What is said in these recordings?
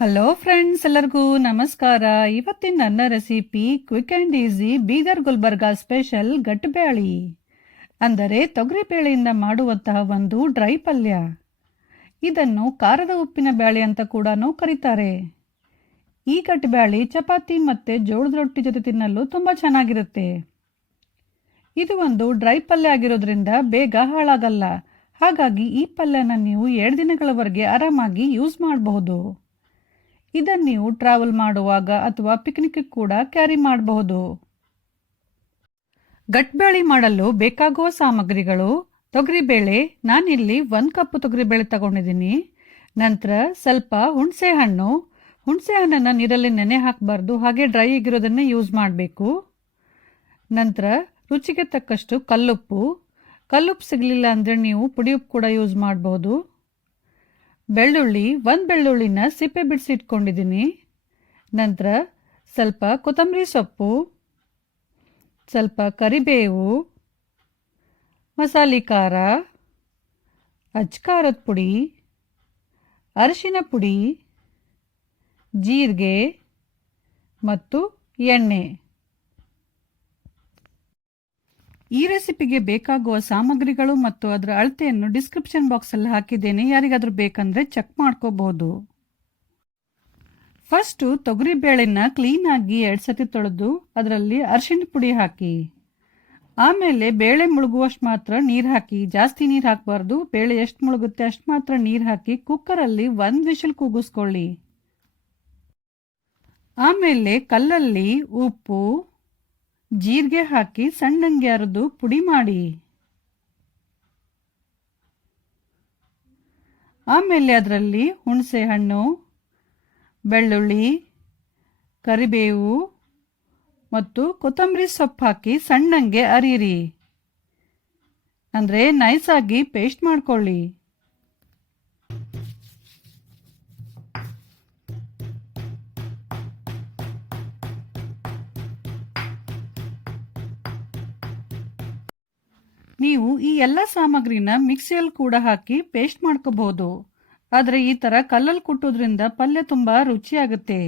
Hello friends, ಎಲ್ಲರಿಗೂ ನಮಸ್ಕಾರ. ಇವತ್ತಿನ ನನ್ನ recipe quick and easy Bidar Gulbarga special ಗಟ್ಟಬ್ಯಾಳಿ, ಅಂದರೆ ತೊಗರಿಬೇಳೆಯಿಂದ ಮಾಡುವಂತಹ ಒಂದು ಡ್ರೈ ಪಲ್ಯ. ಇದನ್ನು ಖಾರದ ಉಪ್ಪಿನ ಬ್ಯಾಳಿ ಅಂತ ಕೂಡ ಕರೀತಾರೆ. ಈ ಗಟ್ಟಬ್ಯಾಳಿ ಚಪಾತಿ ಮತ್ತು ಜೋಳದ ರೊಟ್ಟಿ ಜೊತೆ ತಿನ್ನಲು ತುಂಬ ಚೆನ್ನಾಗಿರುತ್ತೆ. ಇದು ಒಂದು ಡ್ರೈ ಪಲ್ಯ ಆಗಿರೋದ್ರಿಂದ ಬೇಗ ಹಾಳಾಗಲ್ಲ. ಹಾಗಾಗಿ ಈ ಪಲ್ಯನ ನೀವು 2 ದಿನಗಳವರೆಗೆ ಆರಾಮಾಗಿ ಯೂಸ್ ಮಾಡಬಹುದು. ಇದನ್ನು ನೀವು ಟ್ರಾವೆಲ್ ಮಾಡುವಾಗ ಅಥವಾ ಪಿಕ್ನಿಕ್ ಕೂಡ ಕ್ಯಾರಿ ಮಾಡಬಹುದು. ಗಟ್ಟಬ್ಯಾಳಿ ಮಾಡಲು ಬೇಕಾಗುವ ಸಾಮಗ್ರಿಗಳು: ತೊಗರಿಬೇಳೆ, ನಾನಿಲ್ಲಿ 1 ಕಪ್ ತೊಗರಿಬೇಳೆ ತಗೊಂಡಿದ್ದೀನಿ. ನಂತರ ಸ್ವಲ್ಪ ಹುಣಸೆ ಹಣ್ಣನ್ನು ನೀರಲ್ಲಿ ನೆನೆ ಹಾಕಬಾರ್ದು, ಹಾಗೆ ಡ್ರೈ ಆಗಿರೋದನ್ನೇ ಯೂಸ್ ಮಾಡಬೇಕು. ನಂತರ ರುಚಿಗೆ ತಕ್ಕಷ್ಟು ಕಲ್ಲುಪ್ಪು ಸಿಗಲಿಲ್ಲ ಅಂದರೆ ನೀವು ಪುಡಿ ಉಪ್ಪು ಕೂಡ ಯೂಸ್ ಮಾಡಬಹುದು. ಬೆಳ್ಳುಳ್ಳಿ, 1 ಬೆಳ್ಳುಳ್ಳಿನ ಸಿಪ್ಪೆ ಬಿಡಿಸಿ ಇಟ್ಕೊಂಡಿದ್ದೀನಿ. ನಂತರ ಸ್ವಲ್ಪ ಕೊತ್ತಂಬರಿ ಸೊಪ್ಪು, ಸ್ವಲ್ಪ ಕರಿಬೇವು, ಮಸಾಲೆ ಖಾರ, ಅಚ್ಕಾರದ ಪುಡಿ, ಅರಿಶಿನ ಪುಡಿ, ಜೀರಿಗೆ ಮತ್ತು ಎಣ್ಣೆ. ಈ ರೆಸಿಪಿಗೆ ಬೇಕಾಗುವ ಸಾಮಗ್ರಿಗಳು ಮತ್ತು ಅದರ ಅಳತೆಯನ್ನು ಡಿಸ್ಕ್ರಿಪ್ಷನ್ ಬಾಕ್ಸಲ್ಲಿ ಹಾಕಿದ್ದೇನೆ. ಯಾರಿಗಾದರೂ ಬೇಕಂದರೆ ಚೆಕ್ ಮಾಡ್ಕೋಬಹುದು. ಫಸ್ಟು ತೊಗರಿಬೇಳೆನ ಕ್ಲೀನಾಗಿ 2 ಸತಿ ತೊಳೆದು ಅದರಲ್ಲಿ ಅರಿಶಿನ ಪುಡಿ ಹಾಕಿ, ಆಮೇಲೆ ಬೇಳೆ ಮುಳುಗುವಷ್ಟು ಮಾತ್ರ ನೀರು ಹಾಕಿ. ಜಾಸ್ತಿ ನೀರು ಹಾಕಬಾರ್ದು, ಬೇಳೆ ಎಷ್ಟು ಮುಳುಗುತ್ತೆ ಅಷ್ಟು ಮಾತ್ರ ನೀರು ಹಾಕಿ ಕುಕ್ಕರಲ್ಲಿ 1 ವಿಷಲ್ ಕೂಗಿಸ್ಕೊಳ್ಳಿ. ಆಮೇಲೆ ಕಲ್ಲಲ್ಲಿ ಉಪ್ಪು, ಜೀರಿಗೆ ಹಾಕಿ ಸಣ್ಣಂಗೆ ಅರೆದು ಪುಡಿ ಮಾಡಿ. ಆಮೇಲೆ ಅದರಲ್ಲಿ ಹುಣಸೆ ಹಣ್ಣು, ಬೆಳ್ಳುಳ್ಳಿ, ಕರಿಬೇವು ಮತ್ತು ಕೊತ್ತಂಬರಿ ಸೊಪ್ಪು ಹಾಕಿ ಸಣ್ಣಂಗೆ ಅರಿಯಿರಿ, ಅಂದರೆ ನೈಸಾಗಿ ಪೇಸ್ಟ್ ಮಾಡ್ಕೊಳ್ಳಿ. ನೀವು ಈ ಎಲ್ಲ ಸಾಮಗ್ರಿನ ಮಿಕ್ಸಿಯಲ್ಲಿ ಕೂಡ ಹಾಕಿ ಪೇಸ್ಟ್ ಮಾಡ್ಕೋಬಹುದು. ಆದರೆ ಈ ಥರ ಕಲ್ಲಲ್ಲಿ ಕುಟ್ಟೋದ್ರಿಂದ ಪಲ್ಯ ತುಂಬ ರುಚಿಯಾಗುತ್ತೆ.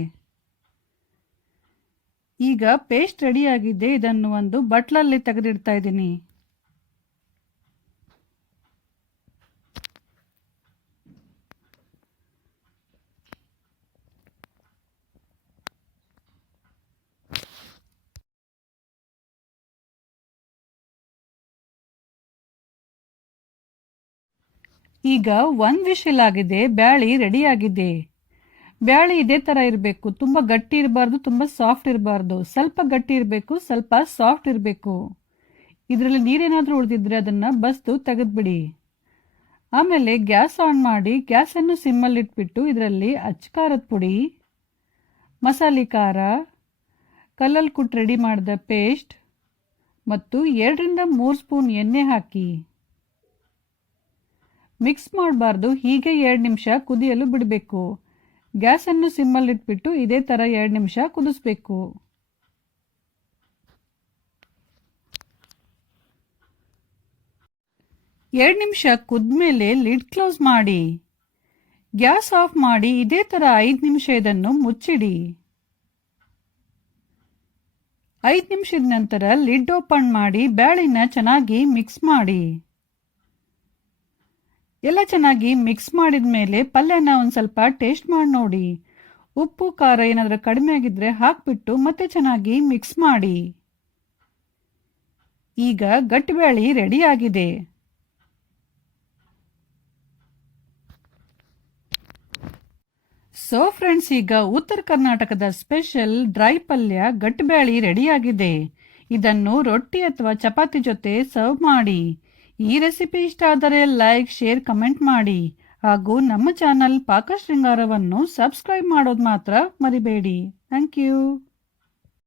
ಈಗ ಪೇಸ್ಟ್ ರೆಡಿಯಾಗಿದೆ. ಇದನ್ನು ಒಂದು ಬಟ್ಲಲ್ಲಿ ತೆಗೆದಿಡ್ತಾ ಇದ್ದೀನಿ. ಈಗ 1 ವಿಷಲ್ ಆಗಿದೆ, ಬ್ಯಾಳಿ ರೆಡಿಯಾಗಿದೆ. ಬ್ಯಾಳಿ ಇದೇ ಥರ ಇರಬೇಕು, ತುಂಬ ಗಟ್ಟಿ ಇರಬಾರ್ದು, ತುಂಬ ಸಾಫ್ಟ್ ಇರಬಾರ್ದು. ಸ್ವಲ್ಪ ಗಟ್ಟಿ ಇರಬೇಕು, ಸ್ವಲ್ಪ ಸಾಫ್ಟ್ ಇರಬೇಕು. ಇದರಲ್ಲಿ ನೀರೇನಾದರೂ ಉಳಿದಿದ್ರೆ ಅದನ್ನು ಬಸ್ದು ತೆಗೆದುಬಿಡಿ. ಆಮೇಲೆ ಗ್ಯಾಸ್ ಆನ್ ಮಾಡಿ ಗ್ಯಾಸನ್ನು ಸಿಮ್ಮಲ್ಲಿಟ್ಬಿಟ್ಟು ಇದರಲ್ಲಿ ಅಚ್ಕಾರದ ಪುಡಿ, ಮಸಾಲೆ ಖಾರ, ಕಲ್ಲಲ್ಲಿ ಕುಟ್ಟು ರೆಡಿ ಮಾಡಿದ ಪೇಸ್ಟ್ ಮತ್ತು 2 ರಿಂದ 3 ಸ್ಪೂನ್ ಎಣ್ಣೆ ಹಾಕಿ ಮಿಕ್ಸ್ ಮಾಡಬಾರ್ದು. ಹೀಗೆ 2 ನಿಮಿಷ ಕುದಿಯಲು ಬಿಡಬೇಕು. ಗ್ಯಾಸನ್ನು ಸಿಮ್ಮಲ್ಲಿಟ್ಬಿಟ್ಟು ಇದೇ ಥರ 2 ನಿಮಿಷ ಕುದಿಸ್ಬೇಕು. ಎರಡು ನಿಮಿಷ ಕುದ್ಮೇಲೆ ಲಿಡ್ ಕ್ಲೋಸ್ ಮಾಡಿ ಗ್ಯಾಸ್ ಆಫ್ ಮಾಡಿ ಇದೇ ಥರ 5 ನಿಮಿಷ ಇದನ್ನು ಮುಚ್ಚಿಡಿ. 5 ನಿಮಿಷದ ನಂತರ ಲಿಡ್ ಓಪನ್ ಮಾಡಿ ಬ್ಯಾಳಿನ ಚೆನ್ನಾಗಿ ಮಿಕ್ಸ್ ಮಾಡಿ. ಎಲ್ಲ ಚೆನ್ನಾಗಿ ಮಿಕ್ಸ್ ಮಾಡಿದ ಮೇಲೆ ಪಲ್ಯನ ಒಂದು ಸ್ವಲ್ಪ ಟೇಸ್ಟ್ ಮಾಡಿ ನೋಡಿ. ಉಪ್ಪು ಖಾರ ಏನಾದರೂ ಕಡಿಮೆ ಆಗಿದ್ರೆ ಹಾಕ್ಬಿಟ್ಟು ಮತ್ತೆ ಚೆನ್ನಾಗಿ ಮಿಕ್ಸ್ ಮಾಡಿ. ಈಗ ಗಟ್ಟಬ್ಯಾಳಿ ರೆಡಿಯಾಗಿದೆ. ಸೊ ಫ್ರೆಂಡ್ಸ್, ಈಗ ಉತ್ತರ ಕರ್ನಾಟಕದ ಸ್ಪೆಷಲ್ ಡ್ರೈ ಪಲ್ಯ ಗಟ್ಟಬ್ಯಾಳಿ ರೆಡಿಯಾಗಿದೆ. ಇದನ್ನು ರೊಟ್ಟಿ ಅಥವಾ ಚಪಾತಿ ಜೊತೆ ಸರ್ವ್ ಮಾಡಿ. ಈ ರೆಸಿಪಿ ಇಷ್ಟ ಆದರೆ ಲೈಕ್, ಶೇರ್, ಕಮೆಂಟ್ ಮಾಡಿ. ಹಾಗೂ ನಮ್ಮ ಚಾನಲ್ ಪಾಕ ಶೃಂಗಾರವನ್ನು ಸಬ್ಸ್ಕ್ರೈಬ್ ಮಾಡೋದು ಮಾತ್ರ ಮರಿಬೇಡಿ. Thank you.